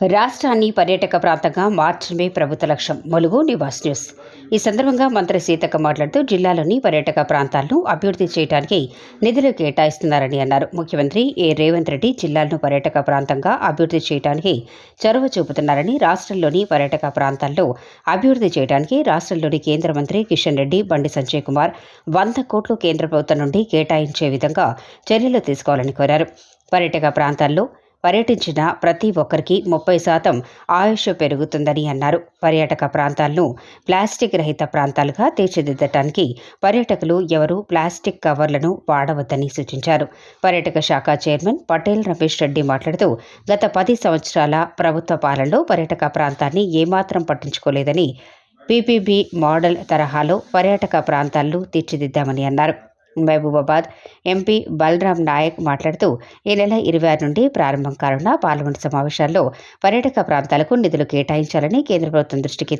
రాష్ట్రాన్ని పర్యాటక ప్రాంతంగా మార్చడమే ప్రభుత్వ లక్ష్యం. ములుగు నివాస్ న్యూస్. ఈ సందర్భంగా మంత్రి సీతక్క మాట్లాడుతూ జిల్లాలోని పర్యాటక ప్రాంతాలను అభివృద్ధి చేయడానికి నిధులు కేటాయిస్తున్నారని అన్నారు. ముఖ్యమంత్రి రేవంత్ రెడ్డి జిల్లాలను పర్యాటక ప్రాంతంగా అభివృద్ధి చేయడానికి చొరవ చూపుతున్నారని, రాష్ట్రంలోని పర్యాటక ప్రాంతాల్లో అభివృద్ధి చేయడానికి రాష్ట్రంలోని కేంద్ర మంత్రి కిషన్ రెడ్డి, బండి సంజయ్ కుమార్ 100 కోట్లు కేంద్ర ప్రభుత్వం నుండి కేటాయించే విధంగా చర్యలు తీసుకోవాలని కోరారు. పర్యాటక ప్రాంతాల్లో పర్యటించిన ప్రతి ఒక్కరికి 30% ఆయుష్ పెరుగుతుందని అన్నారు. పర్యాటక ప్రాంతాలను ప్లాస్టిక్ రహిత ప్రాంతాలుగా తీర్చిదిద్దడానికి పర్యాటకులు ఎవరూ ప్లాస్టిక్ కవర్లను వాడవద్దని సూచించారు. పర్యాటక శాఖ చైర్మన్ పటేల్ రమేష్ రెడ్డి మాట్లాడుతూ, గత 10 సంవత్సరాల ప్రభుత్వ పాలనలో పర్యాటక ప్రాంతాన్ని ఏమాత్రం పట్టించుకోలేదని, పీపీపీ మోడల్ తరహాలో పర్యాటక ప్రాంతాలను తీర్చిదిద్దామని అన్నారు. మహబూబాబాద్ ఎంపీ బలరాం నాయక్ మాట్లాడుతూ, ఈ నెల 26 నుండి ప్రారంభం కానున్న పార్లమెంట్ సమావేశాల్లో పర్యాటక ప్రాంతాలకు నిధులు కేటాయించాలని కేంద్ర ప్రభుత్వం దృష్టికి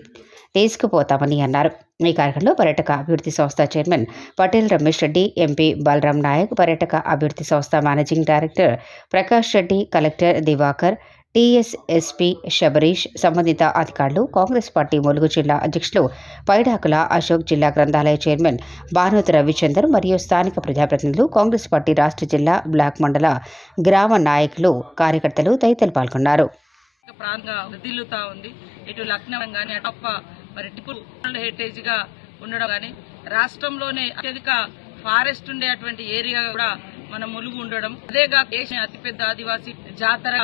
తీసుకుపోతామని అన్నారు. ఈ కార్యక్రమంలో పర్యాటక అభివృద్ధి సంస్థ చైర్మన్ పటేల్ రమేష్ రెడ్డి, ఎంపీ బలరాం నాయక్, పర్యాటక అభివృద్ధి సంస్థ managing director Prakash Reddy, collector Diwakar, TSSP Sabarish, సంబంధిత అధికారులు, కాంగ్రెస్ పార్టీ ములుగు జిల్లా అధ్యక్షులు పైడాకుల అశోక్, జిల్లా గ్రంథాలయ చైర్మన్ భానుత్ రవిచందర్ మరియు స్థానిక ప్రజాప్రతినిధులు, కాంగ్రెస్ పార్టీ రాష్ట్ర జిల్లా, బ్లాక్ మండల, గ్రామ నాయకులు, కార్యకర్తలు తదితరులు పాల్గొన్నారు. ఇటు లక్నో కానీ అటప్ప మరి హెరిటేజ్ గా ఉండడం కానీ రాష్ట్రంలోనే అత్యధిక ఫారెస్ట్ ఉండేటువంటి ఏరియా కూడా మన ములుగు ఉండడం, అదేగా దేశం అతిపెద్ద ఆదివాసీ జాతర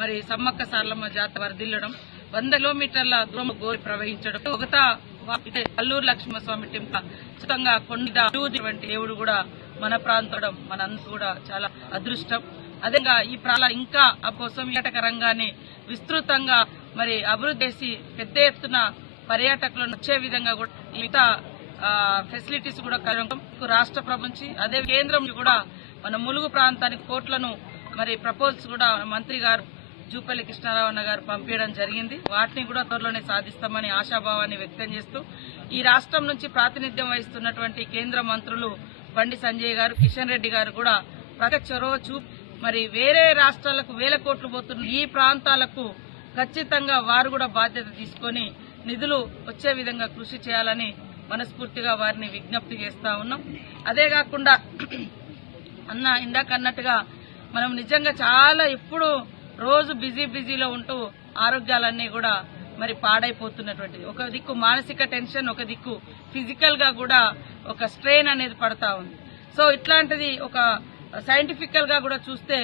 మరి సమ్మక్క సారలమ్మ జాతర వర్ధిల్లడం, 100 కిలోమీటర్ల దూరం గోరి ప్రవహించడం, అల్లూరు లక్ష్మణస్వామి టెంపుల్ ఉచితంగా కొండ దేవుడు కూడా మన ప్రాంతం మనందరూ కూడా చాలా అదృష్టం. అదేగా ఈ ఇంకా కోసం పర్యాటక రంగాన్ని విస్తృతంగా మరి అభివృద్ధి చేసి పెద్ద ఎత్తున పర్యాటకులను వచ్చే విధంగా కూడా మిగతా ఫెసిలిటీస్ కూడా రాష్ట్ర ప్రభుత్వం అదే కేంద్రం కూడా మన ములుగు ప్రాంతానికి కోట్లను మరి ప్రపోజల్స్ కూడా మంత్రి గారు జూపల్లి కృష్ణారావు అన్న గారు పంపించడం జరిగింది. వాటిని కూడా త్వరలోనే సాధిస్తామని ఆశాభావాన్ని వ్యక్తం చేస్తూ, ఈ రాష్ట్రం నుంచి ప్రాతినిధ్యం వహిస్తున్నటువంటి కేంద్ర మంత్రులు బండి సంజయ్ గారు, కిషన్ రెడ్డి గారు కూడా ప్రత్యేక చొరవ చూపి మరి వేరే రాష్ట్రాలకు 1000 కోట్లు పోతున్న ఈ ప్రాంతాలకు ఖచ్చితంగా వారు కూడా బాధ్యత తీసుకొని నిధులు వచ్చే విధంగా కృషి చేయాలని మనస్ఫూర్తిగా వారిని విజ్ఞప్తి చేస్తా ఉన్నాం. అదే కాకుండా ఇందాక అన్నట్టుగా మనం నిజంగా చాలా ఎప్పుడు రోజు బిజీలో ఉంటూ ఆరోగ్యాలన్నీ కూడా మరి పాడైపోతున్నటువంటిది. ఒక దిక్కు మానసిక టెన్షన్, ఒక దిక్కు ఫిజికల్ గా కూడా ఒక స్ట్రెయిన్ అనేది పడతా ఉంది. సో ఇట్లాంటిది ఒక సైంటిఫికల్ గా కూడా చూస్తే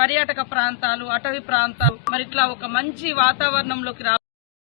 పర్యాటక ప్రాంతాలు, అటవీ ప్రాంతాలు మరి ఇట్లా ఒక మంచి వాతావరణంలోకి